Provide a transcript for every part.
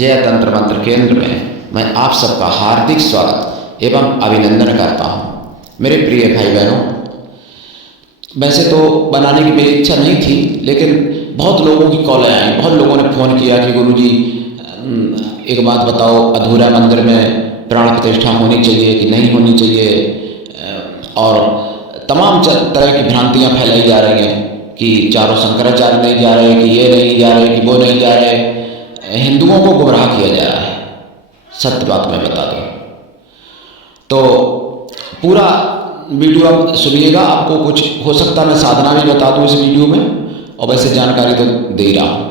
जय तंत्र मंत्र केंद्र में मैं आप सबका हार्दिक स्वागत एवं अभिनंदन करता हूँ। मेरे प्रिय भाई बहनों, वैसे तो बनाने की मेरी इच्छा नहीं थी, लेकिन बहुत लोगों की कॉल आई, बहुत लोगों ने फ़ोन किया कि गुरुजी एक बात बताओ, अधूरा मंदिर में प्राण प्रतिष्ठा होनी चाहिए कि नहीं होनी चाहिए, और तमाम तरह की भ्रांतियाँ फैलाई जा रही हैं कि चारों शंकराचार्य नहीं जा रहे, कि ये नहीं जा रहे, कि वो नहीं जा रहे। हिंदुओं को गुमराह किया जा रहा है। सत्य बात मैं बता दूं तो पूरा वीडियो आप सुनिएगा। आपको कुछ हो सकता है मैं साधना भी बता दूं इस वीडियो में, और वैसे जानकारी तो दे ही रहा हूँ।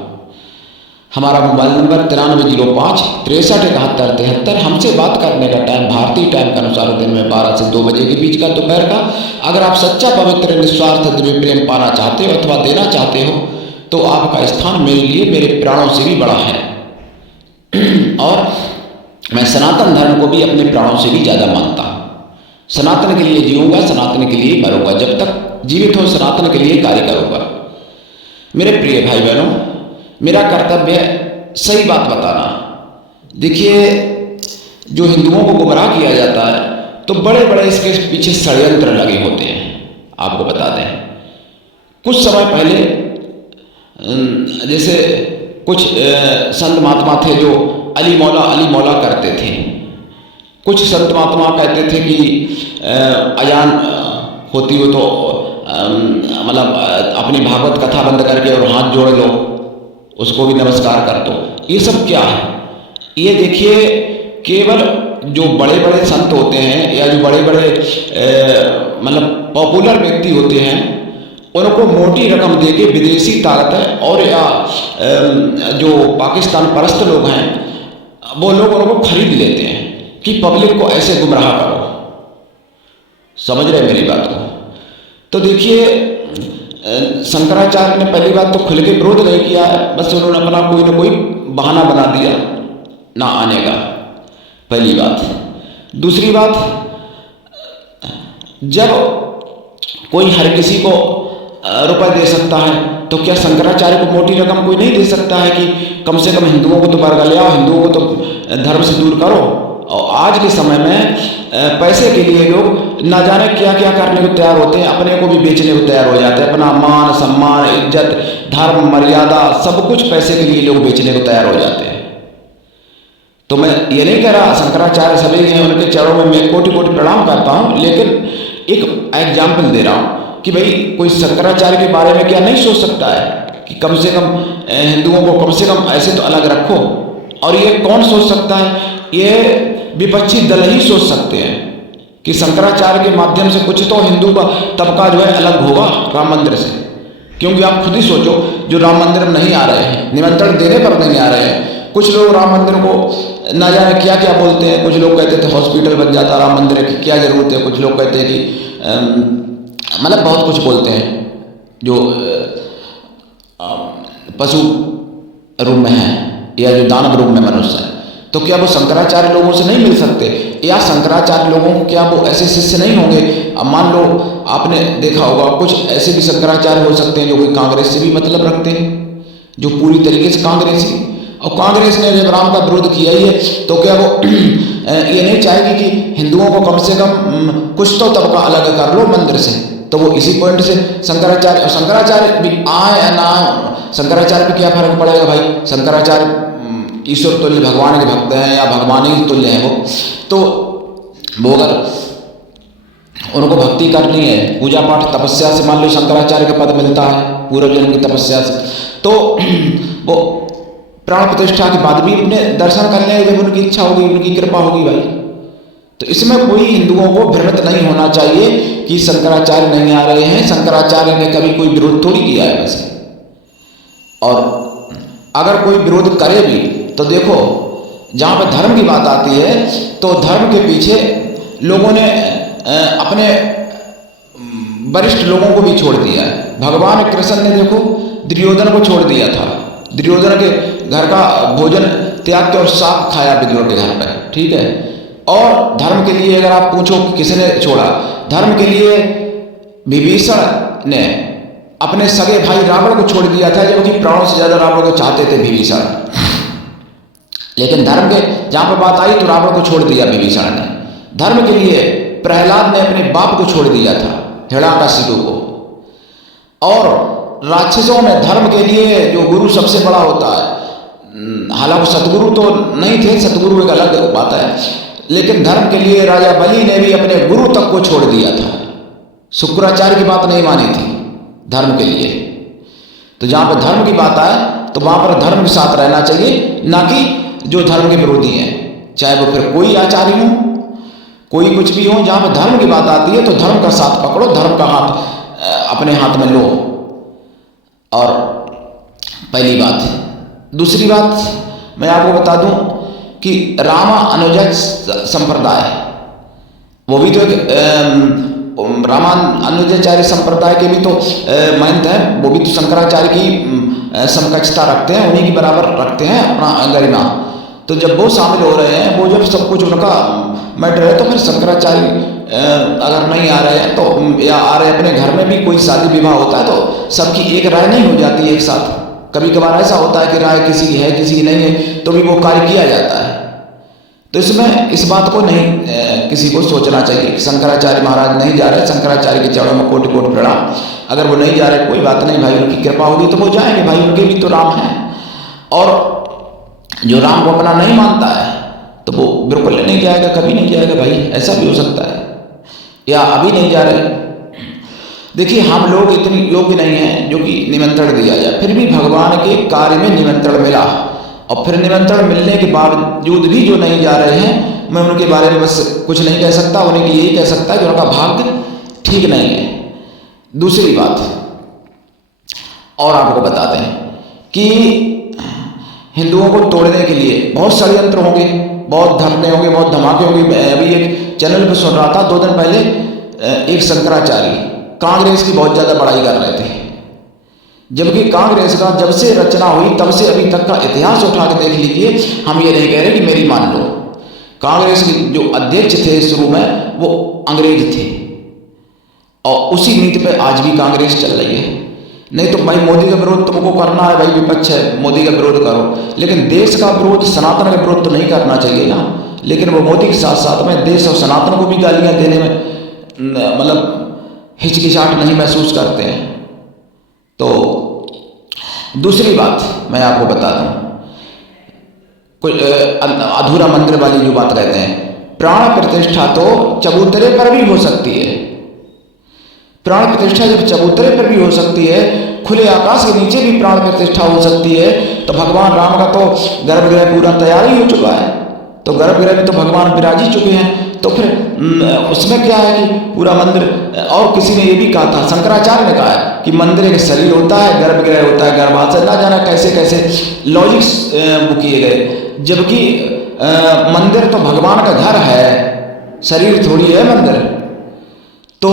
हमारा मोबाइल नंबर 9305 63 71 73। हमसे बात करने का टाइम भारतीय टाइम के अनुसार दिन में 12 से 2 बजे के बीच का दोपहर का। अगर आप सच्चा पवित्र निस्वार्थ दिव्य प्रेम पाना चाहते हो अथवा देना चाहते हो तो आपका स्थान मेरे लिए मेरे प्राणों से भी बड़ा है, और मैं सनातन धर्म को भी अपने प्राणों से भी ज़्यादा मानता हूँ। सनातन के लिए जीऊँगा, सनातन के लिए मरूंगा, जब तक जीवित हो सनातन के लिए कार्य करूँगा। मेरे प्रिय भाई बहनों, मेरा कर्तव्य है सही बात बताना। देखिए, जो हिंदुओं को गुमराह किया जाता है तो बड़े बड़े इसके पीछे षड्यंत्र लगे होते हैं। आपको बता दें, कुछ समय पहले जैसे कुछ संत महात्मा थे जो अली मौला करते थे। कुछ संत महात्मा कहते थे कि अजान होती हो तो मतलब अपनी भागवत कथा बंद करके और हाथ जोड़ लो, उसको भी नमस्कार कर दो। ये सब क्या है? ये देखिए, केवल जो बड़े बड़े संत होते हैं या जो बड़े बड़े मतलब पॉपुलर व्यक्ति होते हैं, उनको मोटी रकम देके विदेशी ताकत और या जो पाकिस्तान परस्त लोग हैं वो लोग उनको खरीद लेते हैं कि पब्लिक को ऐसे गुमराह करो। समझ रहे मेरी बात को? तो देखिए, शंकराचार्य ने पहली बात तो खुल के विरोध नहीं किया है, बस उन्होंने अपना कोई ना कोई बहाना बना दिया ना आने का, पहली बात। दूसरी बात, जब कोई हर किसी को रुपए दे सकता है तो क्या शंकराचार्य को मोटी रकम कोई नहीं दे सकता है कि कम से कम हिंदुओं को तो वर्ग ले आओ, हिंदुओं को तो धर्म से दूर करो? और आज के समय में पैसे के लिए लोग ना जाने क्या क्या करने को तैयार होते हैं, अपने को भी बेचने को तैयार हो जाते हैं। अपना मान सम्मान, इज्जत, धर्म, मर्यादा सब कुछ पैसे के लिए लोग बेचने को तैयार हो जाते हैं। तो मैं ये नहीं कह रहा शंकराचार्य सभी हैं, उनके चरणों में मैं कोटि कोटि प्रणाम करता हूँ, लेकिन एक एग्जाम्पल दे रहा हूँ कि भाई कोई शंकराचार्य के बारे में क्या नहीं सोच सकता है कि कम से कम हिंदुओं को कम से कम ऐसे तो अलग रखो। और ये कौन सोच सकता है? ये विपक्षी दल ही सोच सकते हैं कि शंकराचार्य के माध्यम से कुछ तो हिंदू का तबका जो है अलग होगा राम मंदिर से। क्योंकि आप खुद ही सोचो, जो राम मंदिर में नहीं आ रहे हैं, निमंत्रण देने पर नहीं आ रहे हैं, कुछ लोग राम मंदिर को ना जाने क्या क्या बोलते हैं। कुछ लोग कहते थे हॉस्पिटल बन जाता राम मंदिर की क्या जरूरत है, कुछ लोग कहते हैं कि मतलब बहुत कुछ बोलते हैं जो पशु रूप में है या जो दानव रूप में मनुष्य है। तो क्या वो शंकराचार्य लोगों से नहीं मिल सकते? या शंकराचार्य लोगों को क्या वो ऐसे शिष्य नहीं होंगे? अब मान लो, आपने देखा होगा कुछ ऐसे भी शंकराचार्य हो सकते हैं जो कोई कांग्रेस से भी मतलब रखते हैं, जो पूरी तरीके से कांग्रेसी। और कांग्रेस ने जब राम का विरोध किया ही है तो क्या वो ये नहीं चाहेगी कि हिंदुओं को कम से कम कुछ तो तबका अलग कर लो मंदिर से? तो वो इसी पॉइंट से शंकराचार्य भी आए या ना आए, शंकराचार्य पे क्या फर्क पड़ेगा भाई? शंकराचार्य ईश्वर तुल्य भगवान के भक्त हैं या भगवान ही तुल्य हैं वो। तो वो अगर उनको भक्ति करनी है, पूजा पाठ तपस्या से, मान लो शंकराचार्य का पद मिलता है पूर्व जन्म की तपस्या से, तो वो प्राण प्रतिष्ठा के बाद भी अपने दर्शन कर लेंगे जब उनकी इच्छा होगी, उनकी कृपा होगी भाई। तो इसमें कोई हिंदुओं को भ्रमित नहीं होना चाहिए कि शंकराचार्य नहीं आ रहे हैं। शंकराचार्य ने कभी कोई विरोध थोड़ी किया है वैसे। और अगर कोई विरोध करे भी तो देखो, जहाँ पे धर्म की बात आती है तो धर्म के पीछे लोगों ने अपने वरिष्ठ लोगों को भी छोड़ दिया है। भगवान कृष्ण ने देखो दुर्योधन को छोड़ दिया था, दुर्योधन के घर का भोजन त्याग के और साग खाया विदुर के घर पर, ठीक है। और धर्म के लिए अगर आप पूछो कि किसने छोड़ा, धर्म के लिए विभीषण ने अपने सगे भाई रावण को छोड़ दिया था, जबकि प्राणों से ज्यादा रावण को चाहते थे विभीषण। लेकिन धर्म के जहाँ पर बात आई तो रावण को छोड़ दिया विभीषण ने। धर्म के लिए प्रहलाद ने अपने बाप को छोड़ दिया था, हिरण्यकशिपु को। और राक्षसों में धर्म के लिए जो गुरु सबसे बड़ा होता है, हालांकि सतगुरु तो नहीं थे, सतगुरु एक अलग बात है, लेकिन धर्म के लिए राजा बलि ने भी अपने गुरु तक को छोड़ दिया था। शुक्राचार्य की बात नहीं मानी थी धर्म के लिए। तो जहाँ पर धर्म की बात आए तो वहाँ पर धर्म के साथ रहना चाहिए, ना कि जो धर्म के विरोधी हैं, चाहे वो फिर कोई आचार्य हो, कोई कुछ भी हो। जहाँ पर धर्म की बात आती है तो धर्म का साथ पकड़ो, धर्म का हाथ अपने हाथ में लो। और पहली बात। दूसरी बात मैं आपको बता दूं कि रामानुज संप्रदाय, वो भी तो एक रामानुजाचार्य संप्रदाय के भी तो महंत हैं, वो भी तो शंकराचार्य की समकक्षता रखते हैं, उन्हीं की बराबर रखते हैं अपना गरिमा। तो जब वो शामिल हो रहे हैं, वो जब सब कुछ उनका मैटर है, तो फिर शंकराचार्य अगर नहीं आ रहे हैं तो, या आ रहे अपने घर में भी कोई शादी विवाह होता है तो सबकी एक राय नहीं हो जाती है एक साथ। कभी कभार ऐसा होता है कि राय किसी की है किसी की नहीं है, तो भी वो कार्य किया जाता है। तो इसमें इस बात को नहीं किसी को सोचना चाहिए कि शंकराचार्य महाराज नहीं जा रहे, शंकराचार्य के चरणों में कोटि कोटि प्रणाम। अगर वो नहीं जा रहे कोई बात नहीं भाई, उनकी कृपा होगी तो वो जाएंगे भाई, उनके भी तो राम हैं। और जो राम को अपना नहीं मानता है तो वो बिल्कुल नहीं जाएगा, कभी नहीं जाएगा भाई, ऐसा भी हो सकता है। या अभी नहीं जा रहे, देखिए हम लोग इतने योग्य नहीं हैं जो कि निमंत्रण दिया जाए, फिर भी भगवान के कार्य में निमंत्रण मिला। और फिर निमंत्रण मिलने के बावजूद भी जो नहीं जा रहे हैं, मैं उनके बारे में बस कुछ नहीं कह सकता, उन्हें यही कह सकता है कि उनका भाग्य ठीक नहीं है। दूसरी बात और आपको बता दें कि हिंदुओं को तोड़ने के लिए बहुत षड्यंत्र होंगे, बहुत धरने होंगे, बहुत धमाके होंगे। अभी एक चैनल पर सुन रहा था 2 दिन पहले, एक शंकराचार्य कांग्रेस की बहुत ज़्यादा बड़ाई कर रहे थे, जबकि कांग्रेस का जब से रचना हुई तब से अभी तक का इतिहास उठा के देख लीजिए। हम ये नहीं कह रहे कि मेरी मान लो, कांग्रेस के जो अध्यक्ष थे शुरू में वो अंग्रेज थे, और उसी नीति पे आज भी कांग्रेस चल रही है। नहीं तो भाई मोदी का विरोध तुमको करना है, भाई विपक्ष है, मोदी का विरोध करो, लेकिन देश का विरोध, सनातन का विरोध तो नहीं करना चाहिए ना। लेकिन वो मोदी के साथ साथ में देश और सनातन को भी गालियाँ देने में मतलब हिचकिचाहट नहीं महसूस करते हैं। तो दूसरी बात मैं आपको बता दूं, कोई अधूरा मंदिर वाली जो बात कहते हैं, प्राण प्रतिष्ठा तो चबूतरे पर भी हो सकती है। प्राण प्रतिष्ठा जब चबूतरे पर भी हो सकती है, खुले आकाश के नीचे भी प्राण प्रतिष्ठा हो सकती है, तो भगवान राम का तो गर्भगृह पूरा तैयार ही हो चुका है, तो गर्भगृह में तो भगवान विराज ही चुके हैं। तो फिर उसमें क्या है कि पूरा मंदिर, और किसी ने ये भी कहा था, शंकराचार्य ने कहा है कि मंदिर एक शरीर होता है, गर्भगृह होता है, गर्भाशय, ना जाना कैसे कैसे लॉजिक्स वो किए गए। जबकि मंदिर तो भगवान का घर है, शरीर थोड़ी है मंदिर। तो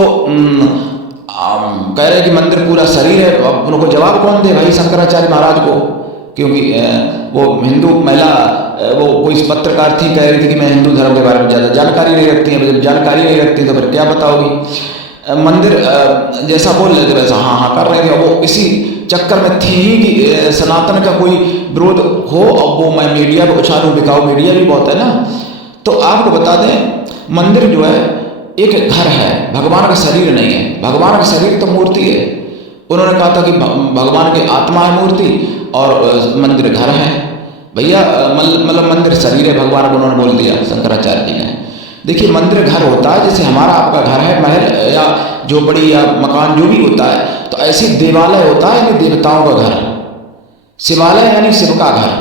कह रहे कि मंदिर पूरा शरीर है। अब उनको जवाब कौन दे भाई शंकराचार्य महाराज को, क्योंकि वो हिंदू महिला, वो कोई पत्रकार थी, कह रही थी कि मैं हिंदू धर्म के बारे में ज़्यादा जानकारी नहीं रखती है। जब जानकारी नहीं रखती तो फिर क्या बताओगी। मंदिर जैसा बोल रहे थे वैसा हाँ हाँ कर रहे थे। वो इसी चक्कर में थी ही कि सनातन का कोई विरोध हो, और वो मैं मीडिया पर उछालूँ, बिकाऊ मीडिया भी बहुत है ना। तो आपको बता दें मंदिर जो है एक घर है, भगवान का शरीर नहीं है। भगवान का शरीर तो मूर्ति है। उन्होंने कहा था कि भगवान की आत्मा है मूर्ति और मंदिर घर है। भैया मतलब मंदिर शरीर है भगवान को, उन्होंने बोल दिया शंकराचार्य जी ने। देखिए मंदिर घर होता है जैसे हमारा आपका घर है, महल या झोपड़ी या मकान जो भी होता है, तो ऐसी देवालय होता है यानी देवताओं का घर, शिवालय यानी शिव का घर,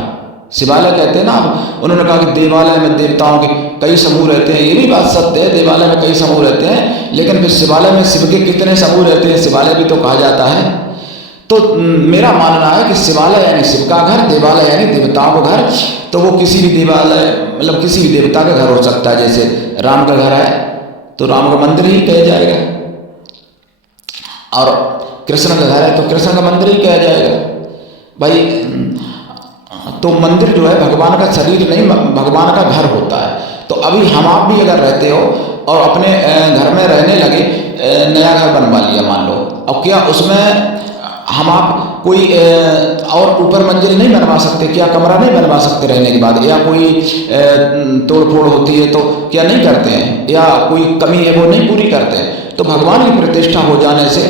शिवालय कहते हैं ना। उन्होंने कहा कि देवालय में देवताओं के कई समूह रहते हैं, ये भी बात सत्य है, देवालय में कई समूह रहते हैं, लेकिन फिर शिवालय में शिव के कितने समूह रहते हैं, शिवालय भी तो कहा जाता है। तो मेरा मानना है कि शिवालय यानी शिव का घर, देवालय यानी देवताओं का घर। तो वो किसी भी देवालय मतलब किसी भी देवता का घर हो सकता है। जैसे राम का घर है तो राम का मंदिर ही कहा जाएगा, और कृष्ण का घर है तो कृष्ण का मंदिर ही कहा जाएगा भाई। तो मंदिर जो है भगवान का शरीर नहीं, भगवान का घर होता है। तो अभी हम आप भी अगर रहते हो और अपने घर में रहने लगे, नया घर बनवा लिया मान लो, और क्या उसमें हम आप कोई और ऊपर मंजिल नहीं बनवा सकते क्या? कमरा नहीं बनवा सकते रहने के बाद? या कोई तोड़ फोड़ होती है तो क्या नहीं करते हैं? या कोई कमी है वो नहीं पूरी करते हैं? तो भगवान की प्रतिष्ठा हो जाने से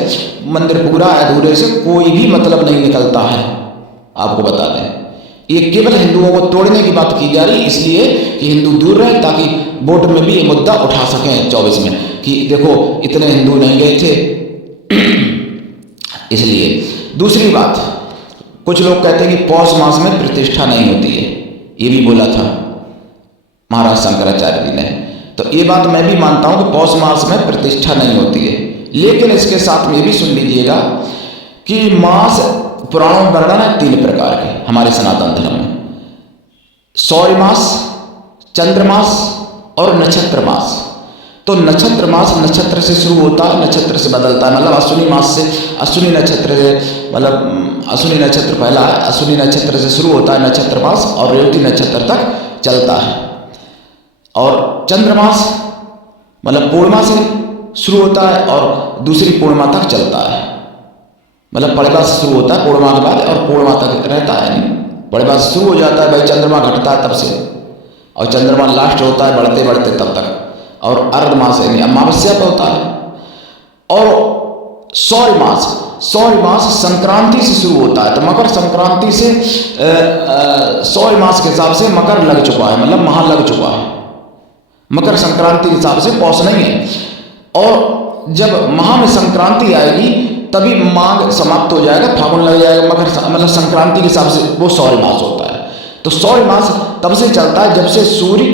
मंदिर पूरा अधूरे से कोई भी मतलब नहीं निकलता है। आपको बता दें, ये केवल हिंदुओं को तोड़ने की बात की जा रही, इसलिए कि हिंदू दूर रहे, ताकि वोट में भी ये मुद्दा उठा सकें 24 में कि देखो इतने हिंदू नहीं गए थे। इसलिए दूसरी बात, कुछ लोग कहते हैं कि पौष मास में प्रतिष्ठा नहीं होती है, ये भी बोला था महाराज शंकराचार्य जी ने। तो ये बात मैं भी मानता हूं कि पौष मास में प्रतिष्ठा नहीं होती है, लेकिन इसके साथ में भी सुन लीजिएगा कि मास पुराणों में वर्णन है 3 प्रकार के हमारे सनातन धर्म में: सौर्य मास, चंद्रमास और नक्षत्र मास। तो नक्षत्र मास नक्षत्र से शुरू होता है, नक्षत्र से बदलता है, मतलब अश्विनी मास से, अश्विनी नक्षत्र से, मतलब अश्विनी नक्षत्र पहला है, अश्विनी नक्षत्र से शुरू होता है नक्षत्र मास और रेवती नक्षत्र तक चलता है। और चंद्रमास मतलब पूर्णिमा से शुरू होता है और दूसरी पूर्णिमा तक चलता है, मतलब पड़वा से शुरू होता है पूर्णिमा के बाद और पूर्णिमा तक रहता है। नहीं, पड़वा से शुरू हो जाता है भाई, चंद्रमा घटता है तब से, और चंद्रमा लास्ट होता है बढ़ते बढ़ते तब तक, और अर्ध मास यानी अमावस्या पर होता है। और सौर्य मास संक्रांति से शुरू होता है, तो मकर संक्रांति से सौर्य मास के हिसाब से मकर लग चुका है, मतलब महा लग चुका है। मकर संक्रांति के हिसाब से पौष नहीं है, और जब महा में संक्रांति आएगी तभी माघ समाप्त हो जाएगा, फागुन लग जाएगा, मकर मतलब संक्रांति के हिसाब से वो सौर्य मास होता है। तो सौर्य मास तब से चलता है जब से सूर्य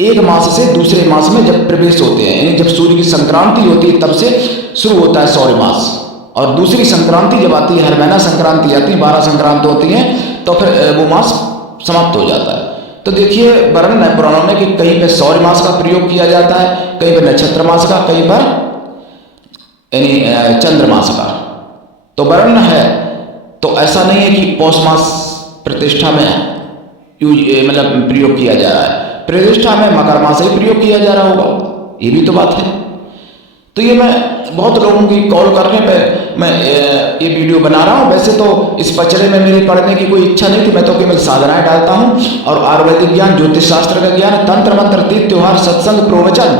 एक मास से दूसरे मास में जब प्रवेश होते हैं, यानी जब सूर्य की संक्रांति होती है तब से शुरू होता है सौर्य मास। और दूसरी संक्रांति जब आती है, हर महीना संक्रांति आती है, 12 संक्रांति होती हैं, तो फिर वो मास समाप्त हो जाता है। तो देखिए वर्णन है पुराणों में कि कहीं पे सौर्य मास का प्रयोग किया जाता है, कहीं पर नक्षत्र मास का, कहीं पर यानी चंद्रमास का। तो वर्णन है, तो ऐसा नहीं है कि पौष मास प्रतिष्ठा में मतलब प्रयोग किया जा रहा है, प्रतिष्ठा में मकर मास ही प्रयोग किया जा रहा होगा, ये भी तो बात है। तो ये मैं बहुत लोगों की कॉल करने पे मैं ये वीडियो बना रहा हूँ। वैसे तो इस पचड़े में मेरी पढ़ने की कोई इच्छा नहीं थी, मैं तो केवल साधनाएं डालता हूँ और आयुर्वेदिक ज्ञान, ज्योतिष शास्त्र का ज्ञान, तंत्र मंत्र, तीर्थ त्योहार, सत्संग, प्रवचन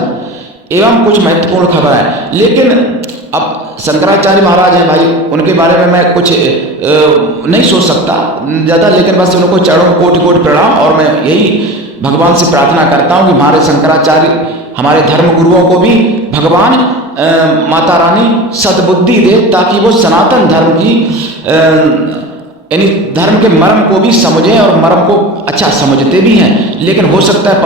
एवं कुछ महत्वपूर्ण खबर है। लेकिन अब शंकराचार्य महाराज हैं भाई, उनके बारे में मैं कुछ नहीं सोच सकता ज़्यादा, लेकिन बस उनको चरणों कोटि कोटि प्रणाम। और मैं यही भगवान से प्रार्थना करता हूँ कि हमारे शंकराचार्य, हमारे धर्म गुरुओं को भी भगवान माता रानी सद्बुद्धि दे, ताकि वो सनातन धर्म की यानी धर्म के मर्म को भी समझें, और मर्म को अच्छा समझते भी हैं, लेकिन हो सकता है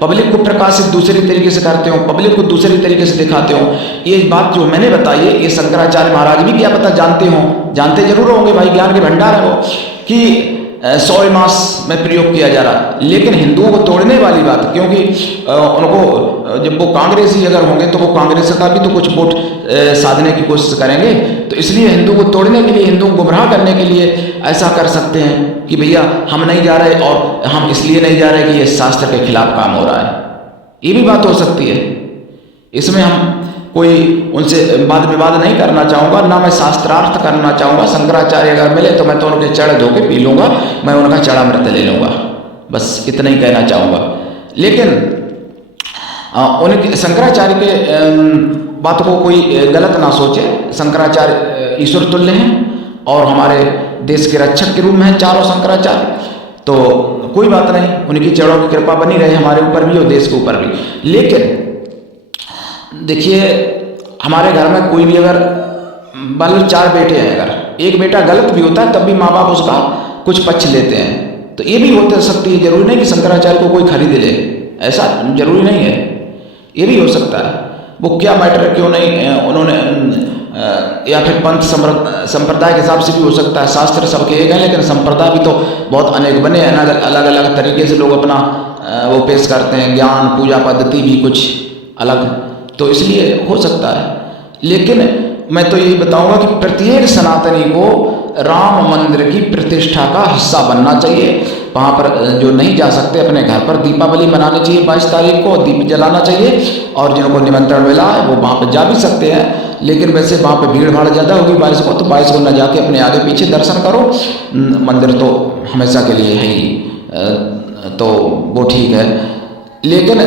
पब्लिक को प्रकाशित दूसरी तरीके से करते हो, पब्लिक को दूसरी तरीके से दिखाते हो। ये बात जो मैंने बताई है, ये शंकराचार्य महाराज भी क्या पता जानते हो, जानते जरूर होंगे भाई, ज्ञान के भंडार है वो, कि सौर्य मास में प्रयोग किया जा रहा है। लेकिन हिंदुओं को तोड़ने वाली बात, क्योंकि उनको जब वो कांग्रेसी अगर होंगे तो वो कांग्रेस का भी तो कुछ वोट साधने की कोशिश करेंगे, तो इसलिए हिंदू को तोड़ने के लिए, हिंदू को गुमराह करने के लिए ऐसा कर सकते हैं कि भैया हम नहीं जा रहे, और हम इसलिए नहीं जा रहे कि ये शास्त्र के खिलाफ काम हो रहा है, ये भी बात हो सकती है। इसमें हम कोई उनसे वाद विवाद नहीं करना चाहूँगा, ना मैं शास्त्रार्थ करना चाहूँगा। शंकराचार्य अगर मिले तो मैं तो उनके चढ़ धो के पी लूँगा, मैं उनका चढ़ामृत ले लूँगा, बस इतना ही कहना चाहूँगा। लेकिन उनके शंकराचार्य के बात को कोई गलत ना सोचे। शंकराचार्य ईश्वर तुल्य हैं और हमारे देश के रक्षक के रूप में हैं चारों शंकराचार्य, तो कोई बात नहीं, उनकी चरणों की कृपा बनी रहे हमारे ऊपर भी और देश के ऊपर भी। लेकिन देखिए हमारे घर में कोई भी अगर मतलब 4 बेटे हैं, अगर एक बेटा गलत भी होता है तब भी माँ बाप उसका कुछ पक्ष लेते हैं, तो ये भी होते सकती है। जरूरी नहीं कि शंकराचार्य को कोई खरीद ले, ऐसा जरूरी नहीं है, ये भी हो सकता है। वो क्या मैटर क्यों नहीं उन्होंने, या फिर पंथ संप्रदाय के हिसाब से भी हो सकता है। शास्त्र सबके एक है, लेकिन संप्रदाय भी तो बहुत अनेक बने हैं, अलग अलग तरीके से लोग अपना वो पेश करते हैं, ज्ञान पूजा पद्धति भी कुछ अलग, तो इसलिए हो सकता है। लेकिन मैं तो यही बताऊंगा कि प्रत्येक सनातनी को राम मंदिर की प्रतिष्ठा का हिस्सा बनना चाहिए। वहाँ पर जो नहीं जा सकते अपने घर पर दीपावली मनानी चाहिए, 22 तारीख को दीप जलाना चाहिए, और जिनको निमंत्रण मिला है वो वहाँ पर जा भी सकते हैं। लेकिन वैसे वहाँ पे भीड़ भाड़ ज़्यादा होगी 22 को, तो 22 को न जाके अपने आगे पीछे दर्शन करो। मंदिर तो हमेशा के लिए है ही, तो वो ठीक है। लेकिन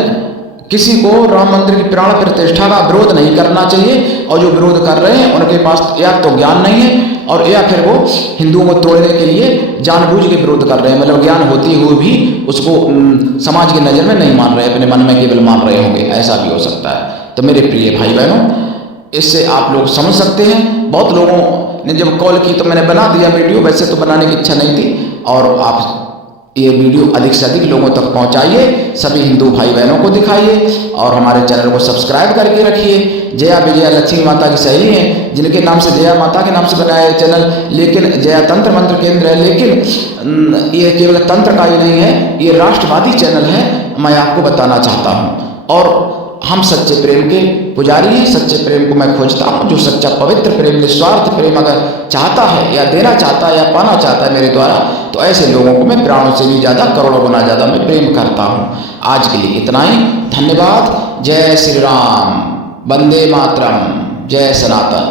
किसी को राम मंदिर की प्राण प्रतिष्ठा का विरोध नहीं करना चाहिए, और जो विरोध कर रहे हैं उनके पास या तो ज्ञान नहीं है, और या फिर वो हिंदुओं को तोड़ने के लिए जानबूझ के विरोध कर रहे हैं। मतलब ज्ञान होते हुए भी उसको समाज की नज़र में नहीं मान रहे, अपने मन में केवल मान रहे होंगे, ऐसा भी हो सकता है। तो मेरे प्रिय भाई बहनों, इससे आप लोग समझ सकते हैं। बहुत लोगों ने जब कॉल की तो मैंने बना दिया वीडियो, वैसे तो बनाने की इच्छा नहीं थी, और आप ये वीडियो अधिक से अधिक लोगों तक पहुंचाइए, सभी हिंदू भाई बहनों को दिखाइए, और हमारे चैनल को सब्सक्राइब करके रखिए। जया विजया लक्ष्मी माता की सहेली हैं, जिनके नाम से जया माता के नाम से बनाया है चैनल, लेकिन जया तंत्र मंत्र केंद्र है, लेकिन ये केवल तंत्र का ही नहीं है, ये राष्ट्रवादी चैनल है, मैं आपको बताना चाहता हूँ। और हम सच्चे प्रेम के पुजारी हैं, सच्चे प्रेम को मैं खोजता हूँ। जो सच्चा पवित्र प्रेम, निस्वार्थ प्रेम अगर चाहता है, या देना चाहता है, या पाना चाहता है मेरे द्वारा, तो ऐसे लोगों को मैं प्राणों से भी ज़्यादा, करोड़ों गुना ज़्यादा मैं प्रेम करता हूँ। आज के लिए इतना ही, धन्यवाद। जय श्री राम, वंदे मातरम, जय सनातन।